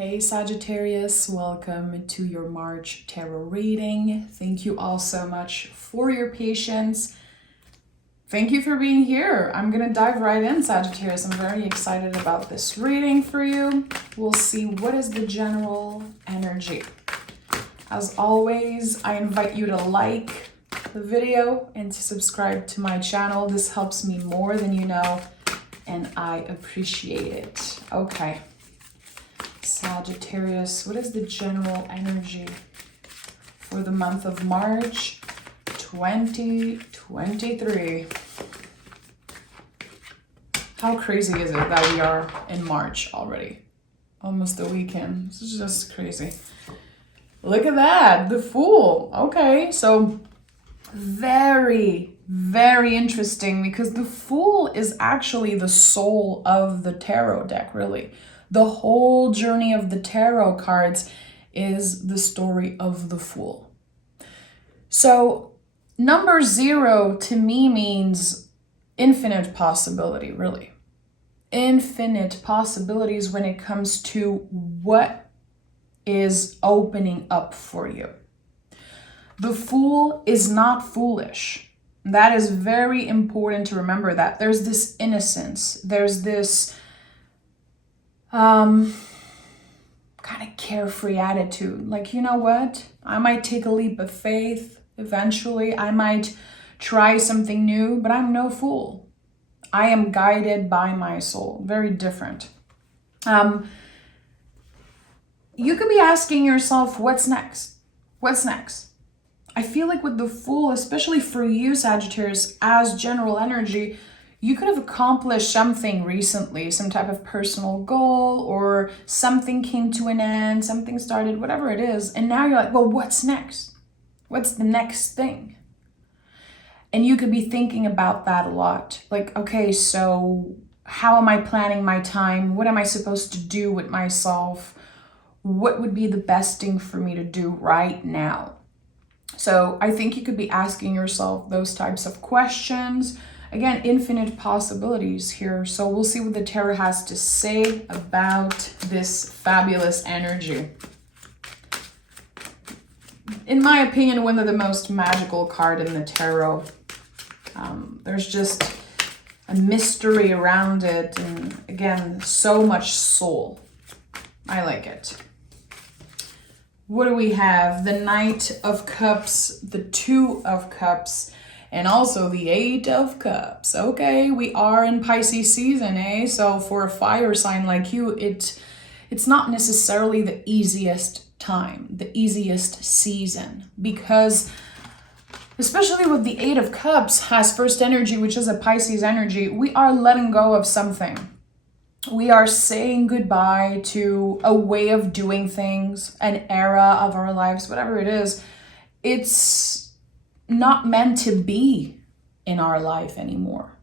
Hey Sagittarius, welcome to your March tarot reading. Thank you all so much for your patience. Thank you for being here. I'm gonna dive right in, Sagittarius. I'm very excited about this reading for you. We'll see what is the general energy. As always, I invite you to like the video and to subscribe to my channel. This helps me more than you know, and I appreciate it. Okay. Sagittarius, what is the general energy for the month of March 2023? How crazy is it that we are in March already? Almost the weekend. This is just crazy. Look at that, the Fool. Okay, so very, very interesting because the Fool is actually the soul of the tarot deck, really. The whole journey of the tarot cards is the story of the Fool. So number 0 to me means infinite possibility, really. Infinite possibilities when it comes to what is opening up for you. The Fool is not foolish. That is very important to remember, that there's this innocence, there's this kind of carefree attitude. Like, you know what? I might take a leap of faith eventually. I might try something new, but I'm no fool. I am guided by my soul. Very different. You could be asking yourself, what's next? What's next? I feel like with the Fool, especially for you, Sagittarius, as general energy, you could have accomplished something recently, some type of personal goal, or something came to an end, something started, whatever it is. And now you're like, well, what's next? What's the next thing? And you could be thinking about that a lot. Like, okay, so how am I planning my time? What am I supposed to do with myself? What would be the best thing for me to do right now? So I think you could be asking yourself those types of questions. Again, infinite possibilities here. So we'll see what the tarot has to say about this fabulous energy. In my opinion, one of the most magical card in the tarot. There's just a mystery around it. And again, so much soul. I like it. What do we have? The Knight of Cups, the Two of Cups, and also the 8 of Cups. Okay, we are in Pisces season, eh? So for a fire sign like you, it's not necessarily the easiest time, the easiest season, because especially with the 8 of Cups has first energy, which is a Pisces energy, we are letting go of something. We are saying goodbye to a way of doing things, an era of our lives, whatever it is. It's not meant to be in our life anymore.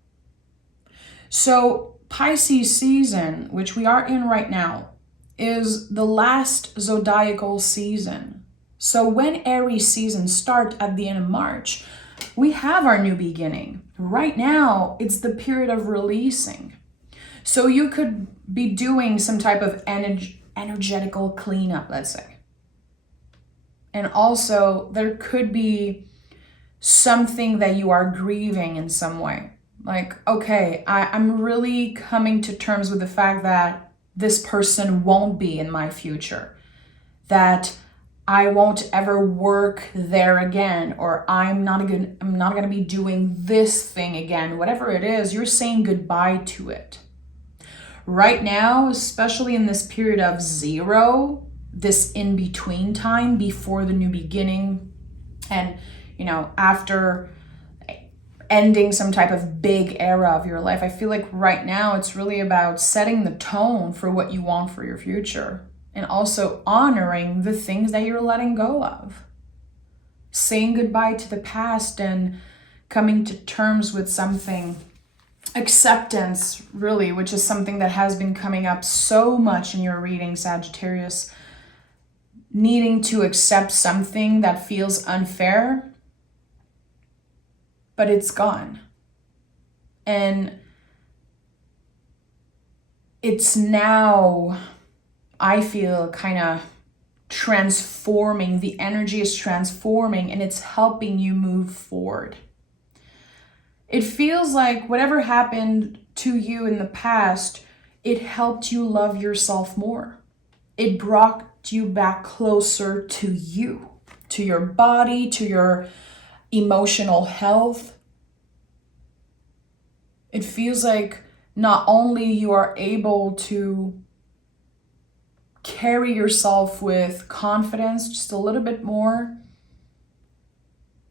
So Pisces season, which we are in right now, is the last zodiacal season. So when Aries season starts at the end of March, we have our new beginning. Right now, it's the period of releasing. So you could be doing some type of energetical cleanup, let's say. And also there could be something that you are grieving in some way. Like, okay, I'm really coming to terms with the fact that this person won't be in my future, that I won't ever work there again, or I'm not gonna be doing this thing again. Whatever it is, you're saying goodbye to it. Right now, especially in this period of 0, this in-between time before the new beginning, and after ending some type of big era of your life, I feel like right now it's really about setting the tone for what you want for your future, and also honoring the things that you're letting go of. Saying goodbye to the past and coming to terms with something. Acceptance, really, which is something that has been coming up so much in your reading, Sagittarius. Needing to accept something that feels unfair, but it's gone. And it's now I feel, kind of transforming. The energy is transforming and it's helping you move forward. It feels like whatever happened to you in the past, it helped you love yourself more. It brought you back closer to you, to your body, to your emotional health. It feels like not only you are able to carry yourself with confidence just a little bit more,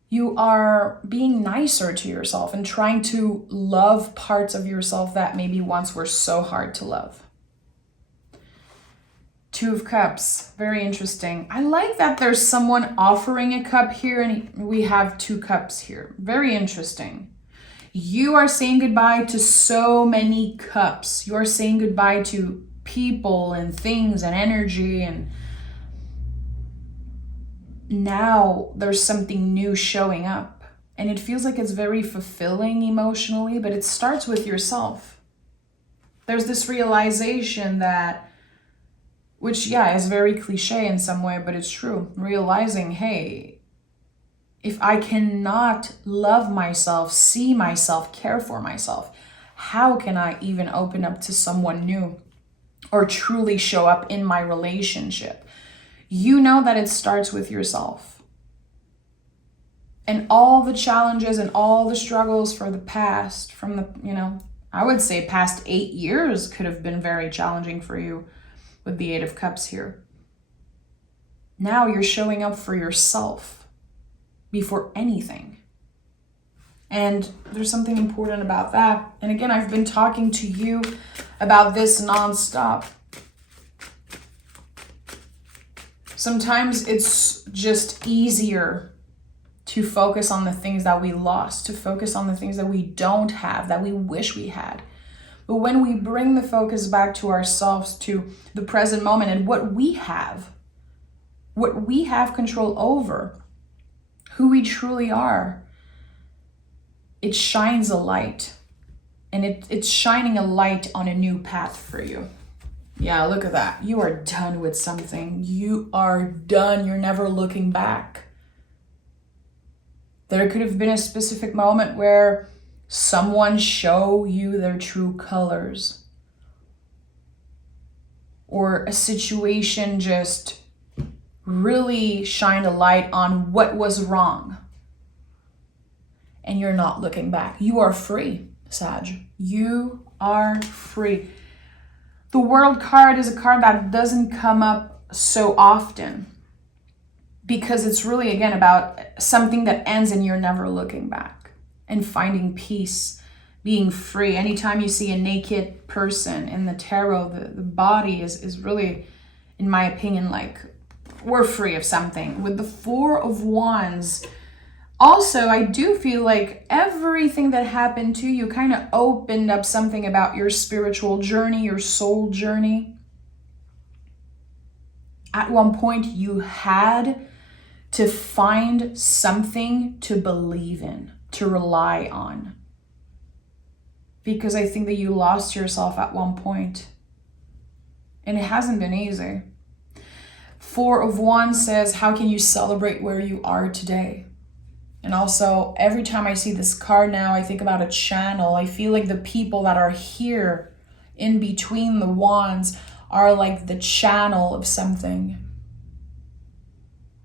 you are being nicer to yourself and trying to love parts of yourself that maybe once were so hard to love. Two of Cups, very interesting. I like that there's someone offering a cup here and we have 2 cups here. Very interesting. You are saying goodbye to so many cups. You are saying goodbye to people and things and energy, and now there's something new showing up. And it feels like it's very fulfilling emotionally, but it starts with yourself. There's this realization that, which, yeah, is very cliche in some way, but it's true. Realizing, hey, if I cannot love myself, see myself, care for myself, how can I even open up to someone new or truly show up in my relationship? You know that it starts with yourself. And all the challenges and all the struggles for the past, from the, I would say past 8 years could have been very challenging for you with the 8 of Cups here. Now you're showing up for yourself before anything. And there's something important about that. And again, I've been talking to you about this nonstop. Sometimes it's just easier to focus on the things that we lost, to focus on the things that we don't have, that we wish we had. But when we bring the focus back to ourselves, to the present moment and what we have control over, who we truly are, it shines a light. And it's shining a light on a new path for you. Yeah, look at that. You are done with something. You are done. You're never looking back. There could have been a specific moment where someone show you their true colors, or a situation just really shined a light on what was wrong, and you're not looking back. You are free, Sag. You are free. The World card is a card that doesn't come up so often because it's really, again, about something that ends and you're never looking back, and finding peace, being free. Anytime you see a naked person in the tarot, the body is really, in my opinion, like we're free of something. With the 4 of Wands, also, I do feel like everything that happened to you kind of opened up something about your spiritual journey, your soul journey. At one point, you had to find something to believe in, to rely on. Because I think that you lost yourself at one point. And it hasn't been easy. 4 of Wands says, how can you celebrate where you are today? And also, every time I see this card now, I think about a channel. I feel like the people that are here in between the wands are like the channel of something.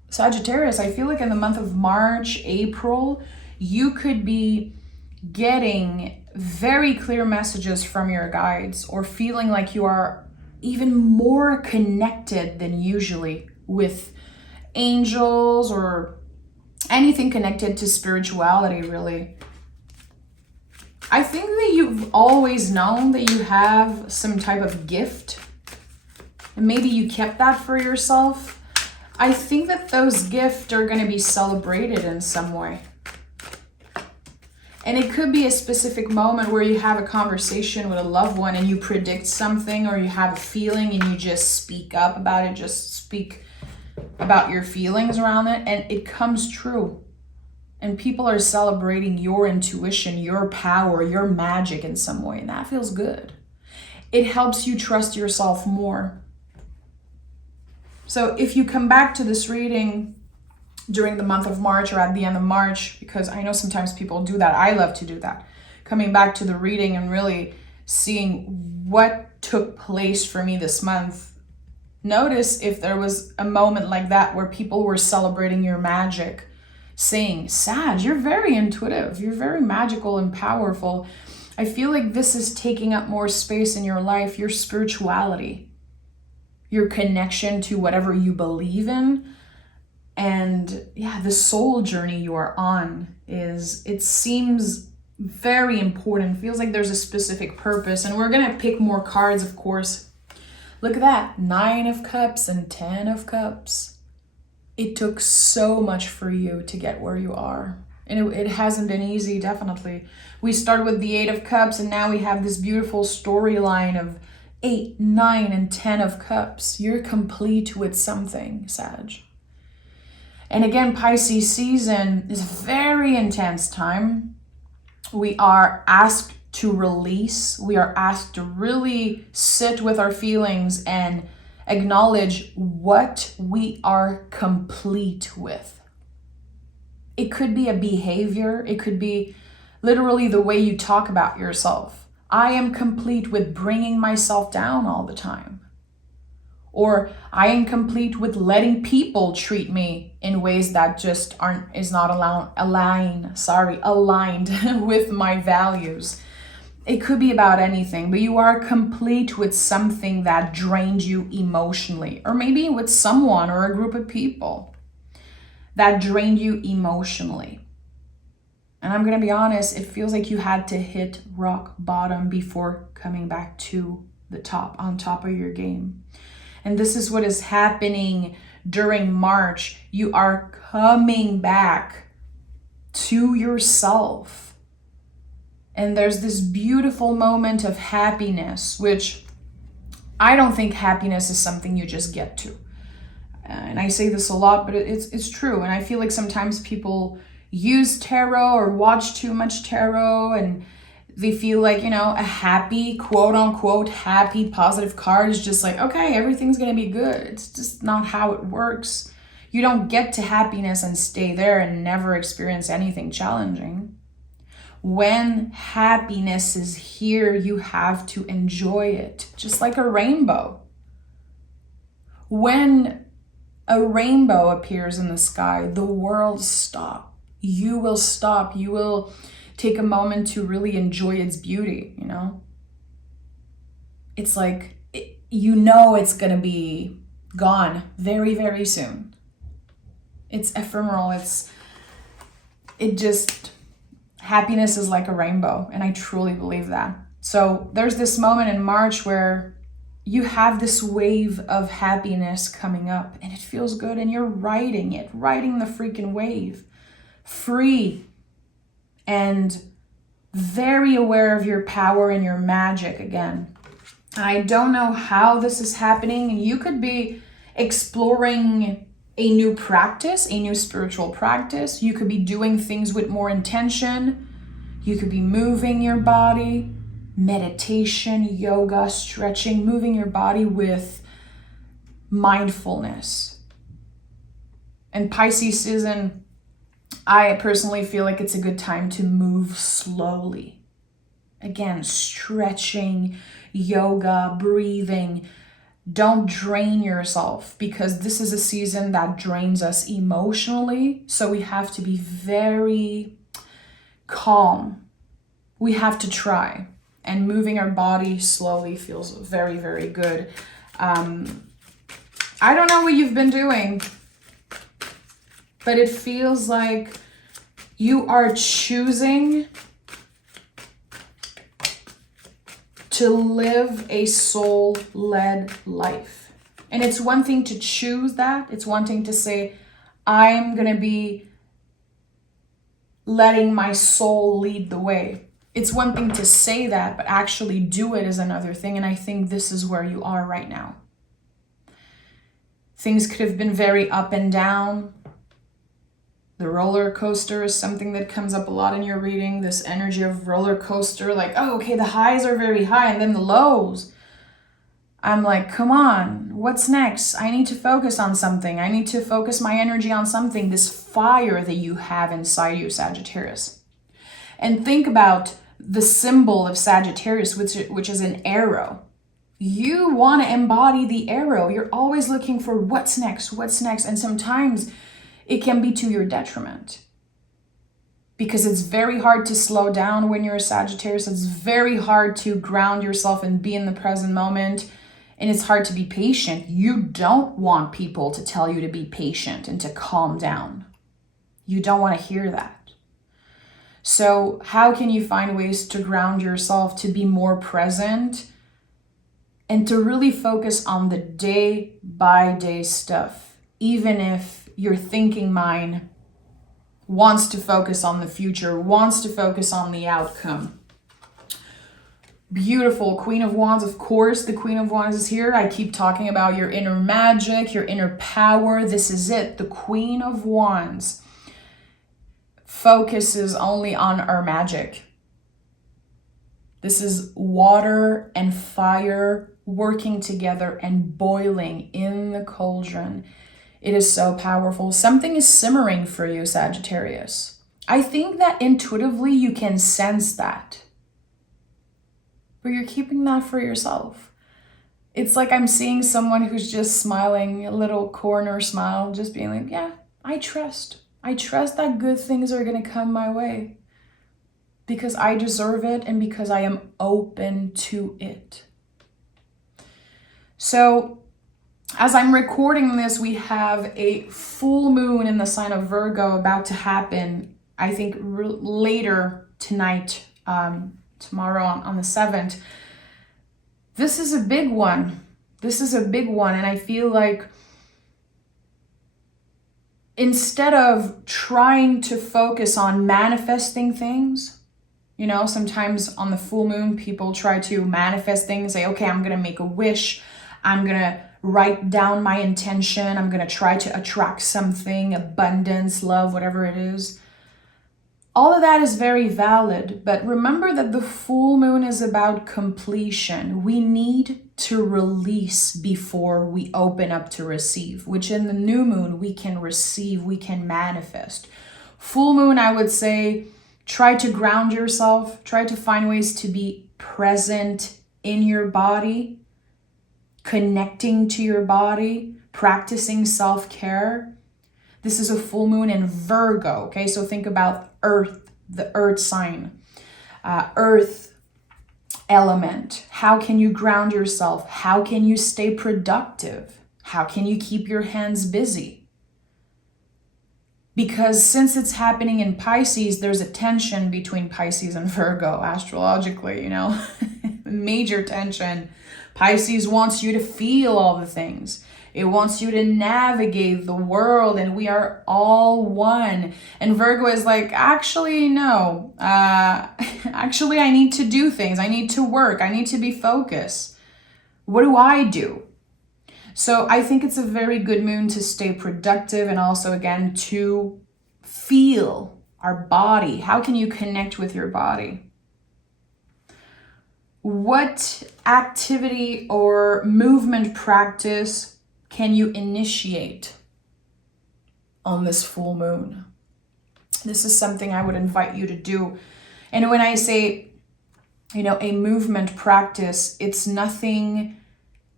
Sagittarius, I feel like in the month of March, April, you could be getting very clear messages from your guides, or feeling like you are even more connected than usually with angels or anything connected to spirituality, really. I think that you've always known that you have some type of gift, and maybe you kept that for yourself. I think that those gifts are going to be celebrated in some way. And it could be a specific moment where you have a conversation with a loved one and you predict something, or you have a feeling and you just speak up about it, just speak about your feelings around it, and it comes true. And people are celebrating your intuition, your power, your magic in some way, and that feels good. It helps you trust yourself more. So if you come back to this reading during the month of March or at the end of March, because I know sometimes people do that. I love to do that. Coming back to the reading and really seeing what took place for me this month. Notice if there was a moment like that where people were celebrating your magic, saying, Sag, you're very intuitive. You're very magical and powerful. I feel like this is taking up more space in your life, your spirituality, your connection to whatever you believe in. And yeah, the soul journey you are on it seems very important. Feels like there's a specific purpose. And we're going to pick more cards, of course. Look at that. 9 of Cups and 10 of Cups. It took so much for you to get where you are. And it hasn't been easy, definitely. We started with the 8 of Cups, and now we have this beautiful storyline of 8, 9, and 10 of Cups. You're complete with something, Sag. And again, Pisces season is a very intense time. We are asked to release. We are asked to really sit with our feelings and acknowledge what we are complete with. It could be a behavior. It could be literally the way you talk about yourself. I am complete with bringing myself down all the time. Or I am complete with letting people treat me in ways that just aligned with my values. It could be about anything, but you are complete with something that drained you emotionally, or maybe with someone or a group of people that drained you emotionally. And I'm going to be honest, it feels like you had to hit rock bottom before coming back to the top, on top of your game. And this is what is happening during March. You are coming back to yourself. And there's this beautiful moment of happiness, which I don't think happiness is something you just get to. And I say this a lot, but it's true. And I feel like sometimes people use tarot or watch too much tarot, and they feel like, a happy, quote unquote, happy, positive card is just like, okay, everything's going to be good. It's just not how it works. You don't get to happiness and stay there and never experience anything challenging. When happiness is here, you have to enjoy it, just like a rainbow. When a rainbow appears in the sky, the world stops. You will stop. You will take a moment to really enjoy its beauty, It's like, it's going to be gone very, very soon. It's ephemeral. Happiness is like a rainbow, and I truly believe that. So there's this moment in March where you have this wave of happiness coming up, and it feels good, and you're riding the freaking wave. Free and very aware of your power and your magic again. I don't know how this is happening. You could be exploring a new practice, a new spiritual practice. You could be doing things with more intention. You could be moving your body, meditation, yoga, stretching, moving your body with mindfulness. And Pisces season, I personally feel like it's a good time to move slowly. Again, stretching, yoga, breathing. Don't drain yourself, because this is a season that drains us emotionally. So we have to be very calm. We have to try. And moving our body slowly feels very, very good. I don't know what you've been doing, but it feels like you are choosing to live a soul-led life. And it's one thing to choose that. It's one thing to say, I'm going to be letting my soul lead the way. It's one thing to say that, but actually do it is another thing. And I think this is where you are right now. Things could have been very up and down. The roller coaster is something that comes up a lot in your reading. This energy of roller coaster, like, oh, okay, the highs are very high and then the lows. I'm like, come on, What's next? I need to focus on something. I need to focus my energy on something. This fire that you have inside you, Sagittarius. And think about the symbol of Sagittarius, which is an arrow. You want to embody the arrow. You're always looking for what's next, what's next. And sometimes it can be to your detriment, because it's very hard to slow down when you're a Sagittarius. It's very hard to ground yourself and be in the present moment. And it's hard to be patient. You don't want people to tell you to be patient and to calm down. You don't want to hear that. So how can you find ways to ground yourself, to be more present, and to really focus on the day-by-day stuff, even if your thinking mind wants to focus on the future, wants to focus on the outcome? Beautiful. Queen of Wands, of course, the Queen of Wands is here. I keep talking about your inner magic, your inner power. This is it. The Queen of Wands focuses only on our magic. This is water and fire working together and boiling in the cauldron. It is so powerful. Something is simmering for you, Sagittarius. I think that intuitively you can sense that, but you're keeping that for yourself. It's like I'm seeing someone who's just smiling, a little corner smile, just being like, yeah, I trust that good things are going to come my way because I deserve it and because I am open to it. So as I'm recording this, we have a full moon in the sign of Virgo about to happen, I think later tonight, tomorrow on the 7th. This is a big one. And I feel like instead of trying to focus on manifesting things, you know, sometimes on the full moon, people try to manifest things, say, okay, I'm going to make a wish. I'm going to write down my intention. I'm going to try to attract something, abundance, love, whatever it is. All of that is very valid, but remember that the full moon is about completion. We need to release before we open up to receive, which in the new moon, we can receive, we can manifest. Full moon, I would say, try to ground yourself, try to find ways to be present in your body, connecting to your body, practicing self-care. This is a full moon in Virgo, okay? So think about Earth, the Earth sign, Earth element. How can you ground yourself? How can you stay productive? How can you keep your hands busy? Because since it's happening in Pisces, there's a tension between Pisces and Virgo, astrologically, you know, major tension. Pisces wants you to feel all the things. It wants you to navigate the world, and we are all one. And Virgo is like, actually, no. Actually, I need to do things. I need to work. I need to be focused. What do I do? So I think it's a very good moon to stay productive and also, again, to feel our body. How can you connect with your body? What activity or movement practice can you initiate on this full moon? This is something I would invite you to do. And when I say, you know, a movement practice, it's nothing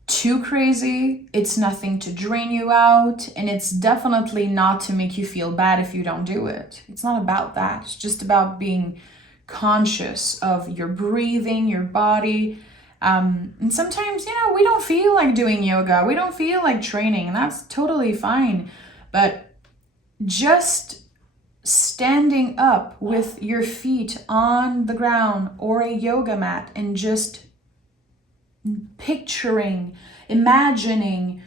too crazy. It's nothing to drain you out. And it's definitely not to make you feel bad if you don't do it. It's not about that. It's just about being conscious of your breathing, your body. And sometimes, you know, we don't feel like doing yoga. We don't feel like training, and that's totally fine. But just standing up with your feet on the ground or a yoga mat and just picturing, imagining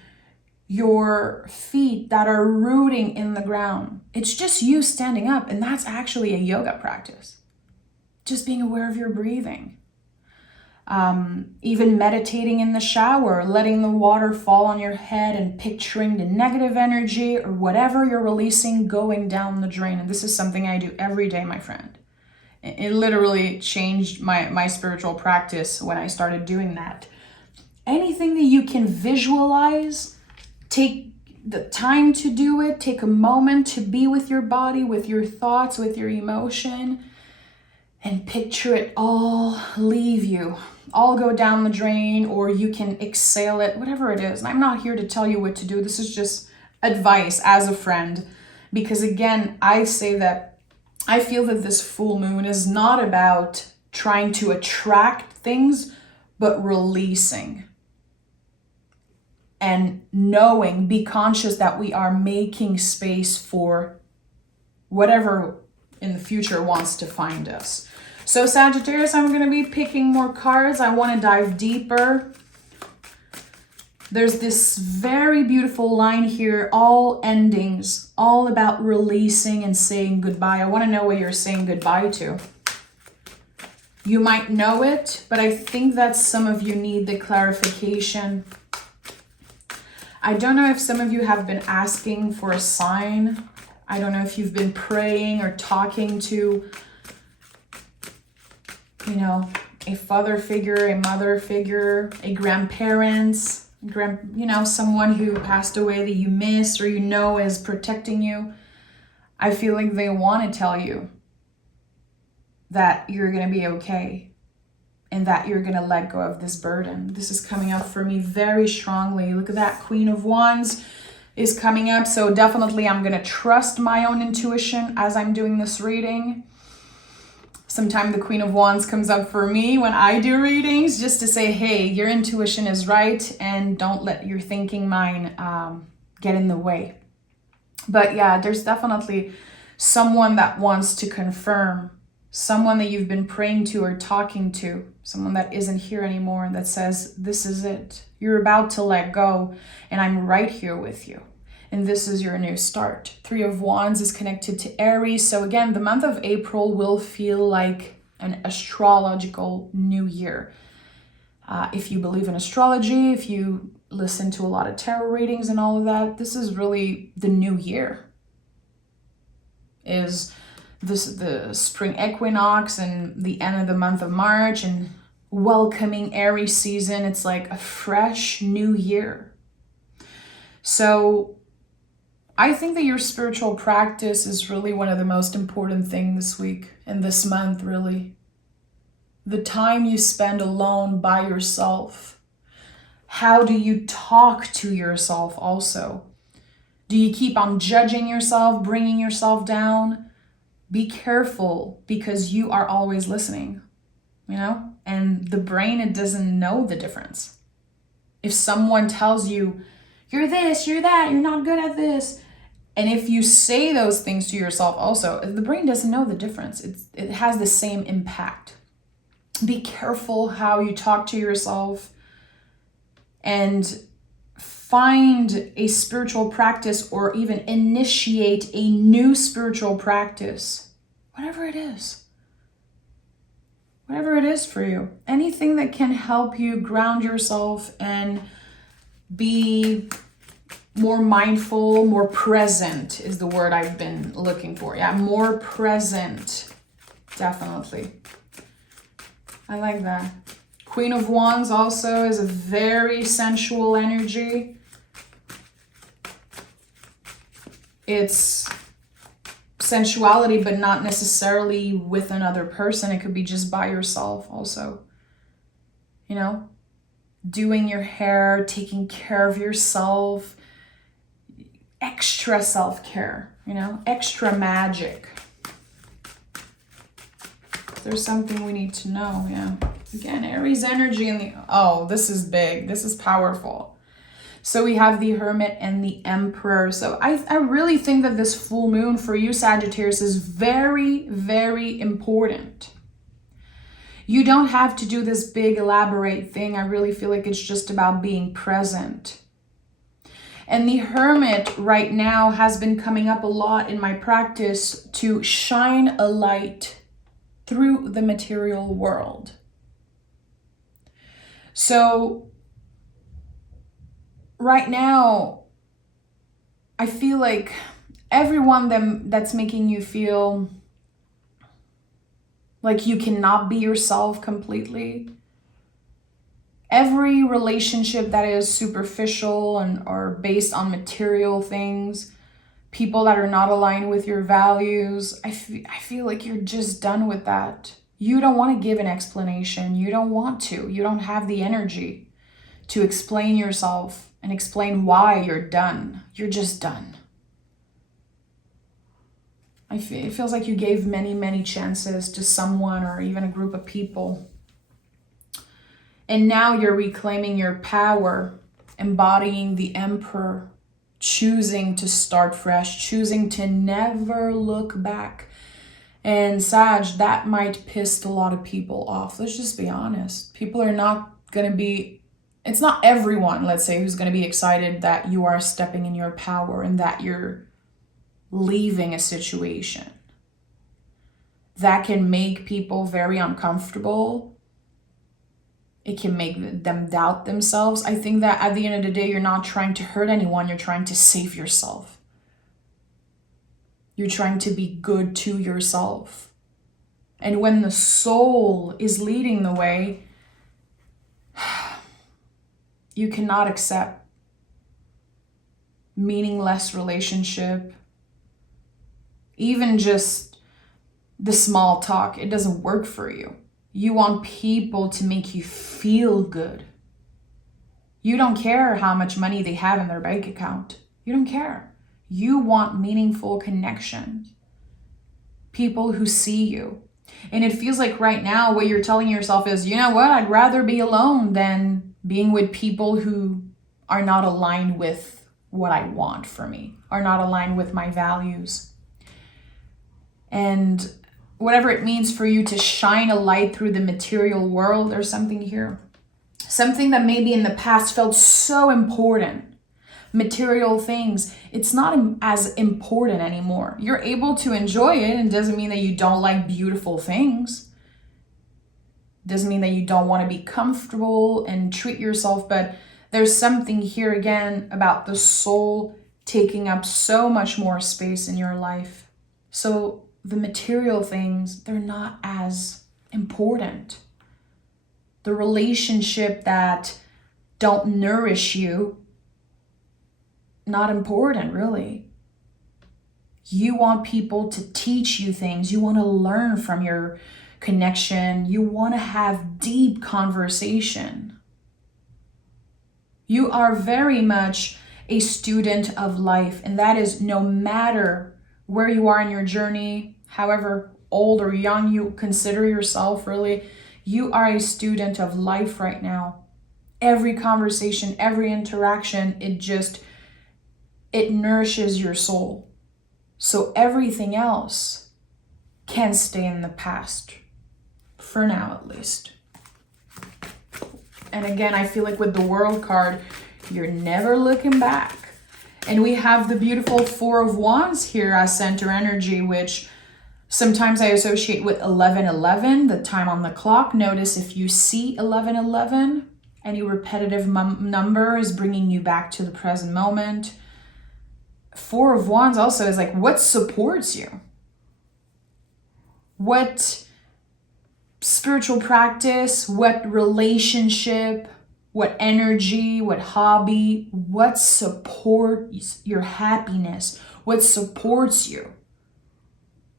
your feet that are rooting in the ground. It's just you standing up, and that's actually a yoga practice. Just being aware of your breathing. Even meditating in the shower, letting the water fall on your head and picturing the negative energy or whatever you're releasing going down the drain. And this is something I do every day, my friend. It literally changed my spiritual practice when I started doing that. anything that you can visualize, take the time to do it. Take a moment to be with your body, with your thoughts, with your emotion, and picture it all leave you, all go down the drain, or you can exhale it, whatever it is. And I'm not here to tell you what to do. This is just advice as a friend, because again, I say that I feel that this full moon is not about trying to attract things, but releasing. And knowing, be conscious that we are making space for whatever in the future wants to find us. So Sagittarius, I'm going to be picking more cards. I want to dive deeper. There's this very beautiful line here, all endings, all about releasing and saying goodbye. I want to know what you're saying goodbye to. You might know it, but I think that some of you need the clarification. I don't know if some of you have been asking for a sign. I don't know if you've been praying or talking to, a father figure, a mother figure, a grandparents, someone who passed away that you miss or is protecting you. I feel like they want to tell you that you're going to be okay and that you're going to let go of this burden. This is coming up for me very strongly. Look at that, Queen of Wands is coming up. So definitely I'm going to trust my own intuition as I'm doing this reading. Sometimes the Queen of Wands comes up for me when I do readings, just to say, hey, your intuition is right and don't let your thinking mind get in the way. But yeah, there's definitely someone that wants to confirm, someone that you've been praying to or talking to, someone that isn't here anymore, that says, this is it. You're about to let go and I'm right here with you. And this is your new start. 3 of Wands is connected to Aries. So again, the month of April will feel like an astrological new year. If you believe in astrology, if you listen to a lot of tarot readings and all of that, this is really the new year. Is this the spring equinox and the end of the month of March and welcoming Aries season. It's like a fresh new year. So I think that your spiritual practice is really one of the most important things this week and this month, really. The time you spend alone by yourself. How do you talk to yourself also? Do you keep on judging yourself, bringing yourself down? Be careful, because you are always listening, and the brain, it doesn't know the difference. If someone tells you, you're this, you're that, you're not good at this, and if you say those things to yourself also, the brain doesn't know the difference. It has the same impact. Be careful how you talk to yourself and find a spiritual practice or even initiate a new spiritual practice. Whatever it is. Whatever it is for you. Anything that can help you ground yourself and be more mindful, more present is the word I've been looking for. Yeah, more present. Definitely. I like that. Queen of Wands also is a very sensual energy. It's sensuality, but not necessarily with another person. It could be just by yourself also. Doing your hair, taking care of yourself, extra self-care, extra magic. There's something we need to know, yeah. Again, Aries energy this is big, this is powerful. So we have the Hermit and the Emperor. So I really think that this full moon for you, Sagittarius, is very, very important. You don't have to do this big elaborate thing. I really feel like it's just about being present. And the Hermit right now has been coming up a lot in my practice to shine a light through the material world. So right now, I feel like everyone that's making you feel like you cannot be yourself completely, Every relationship that is superficial and or based on material things, people that are not aligned with your values, I feel like you're just done with that. You don't want to give an explanation. You don't want to. You don't have the energy to explain yourself and explain why you're done. You're just done. It feels like you gave many, many chances to someone or even a group of people. And now you're reclaiming your power, embodying the Emperor, choosing to start fresh, choosing to never look back. And Sag, that might piss a lot of people off. Let's just be honest. People are not going to be, it's not everyone, let's say, who's going to be excited that you are stepping in your power and that you're leaving a situation. That can make people very uncomfortable. It can make them doubt themselves. I think that at the end of the day, you're not trying to hurt anyone. You're trying to save yourself. You're trying to be good to yourself. And when the soul is leading the way, you cannot accept meaningless relationship. Even just the small talk, it doesn't work for you. You want people to make you feel good. You don't care how much money they have in their bank account. You don't care. You want meaningful connections. People who see you. And it feels like right now what you're telling yourself is, you know what? I'd rather be alone than being with people who are not aligned with what I want for me, are not aligned with my values. And whatever it means for you to shine a light through the material world, there's something here. Something that maybe in the past felt so important. Material things, it's not as important anymore. You're able to enjoy it, and doesn't mean that you don't like beautiful things. Doesn't mean that you don't want to be comfortable and treat yourself, but there's something here again about the soul taking up so much more space in your life. So the material things, they're not as important. The relationship that don't nourish you, not important, really. You want people to teach you things. You want to learn from your connection. You want to have deep conversation. You are very much a student of life, and that is no matter where you are in your journey, however old or young you consider yourself, really, you are a student of life right now. Every conversation, every interaction, it nourishes your soul. So everything else can stay in the past, for now at least. And again, I feel like with the World card, you're never looking back. And we have the beautiful Four of Wands here as center energy, which sometimes I associate with 11:11, the time on the clock. Notice if you see 11:11, any repetitive number is bringing you back to the present moment. Four of Wands also is like, what supports you? What spiritual practice, what relationship, what energy, what hobby, what supports your happiness, what supports you,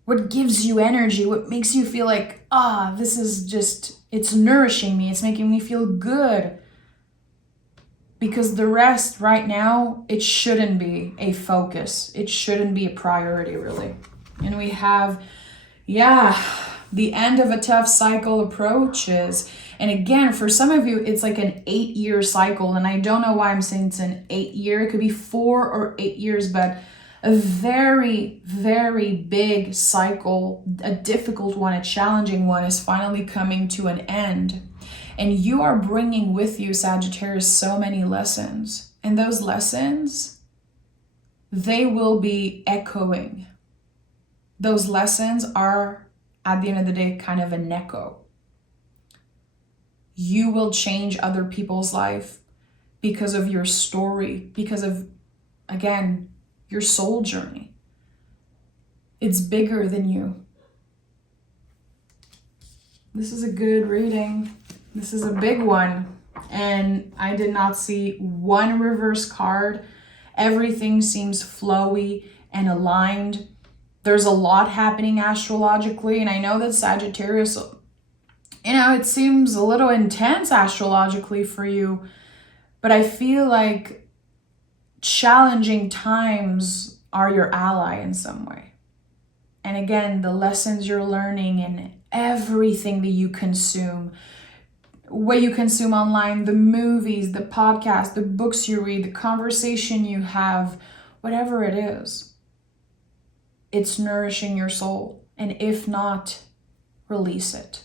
what gives you energy, what makes you feel like, this is just, it's nourishing me, it's making me feel good. Because the rest right now, it shouldn't be a focus. It shouldn't be a priority, really. And we have, the end of a tough cycle approaches. And again, for some of you, it's like an 8-year cycle. And I don't know why I'm saying it's an 8-year. It could be 4 or 8 years, but a very, very big cycle, a difficult one, a challenging one is finally coming to an end. And you are bringing with you, Sagittarius, so many lessons. And those lessons, they will be echoing. Those lessons are, at the end of the day, kind of an echo. You will change other people's life because of your story, because of, again, your soul journey. It's bigger than you. This is a good reading. This is a big one. And I did not see one reverse card. Everything seems flowy and aligned. There's a lot happening astrologically. And I know that Sagittarius, it seems a little intense astrologically for you. But I feel like challenging times are your ally in some way. And again, the lessons you're learning and everything that you consume, what you consume online, the movies, the podcasts, the books you read, the conversation you have, whatever it is, it's nourishing your soul. And if not, release it.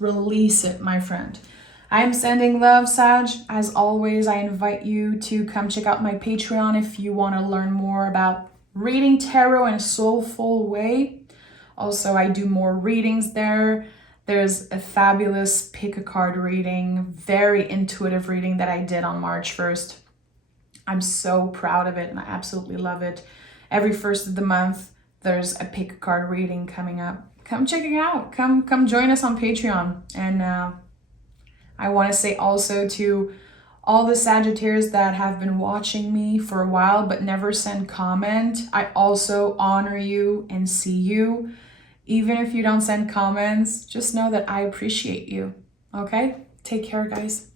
Release it, my friend. I am sending love, Sag. As always, I invite you to come check out my Patreon if you want to learn more about reading tarot in a soulful way. Also, I do more readings there. There's a fabulous pick a card reading, very intuitive reading that I did on March 1st. I'm so proud of it and I absolutely love it. Every first of the month, there's a pick a card reading coming up. Come check it out. Come join us on Patreon. And I want to say also to all the Sagittarius that have been watching me for a while but never send comment, I also honor you and see you. Even if you don't send comments, just know that I appreciate you. Okay? Take care, guys.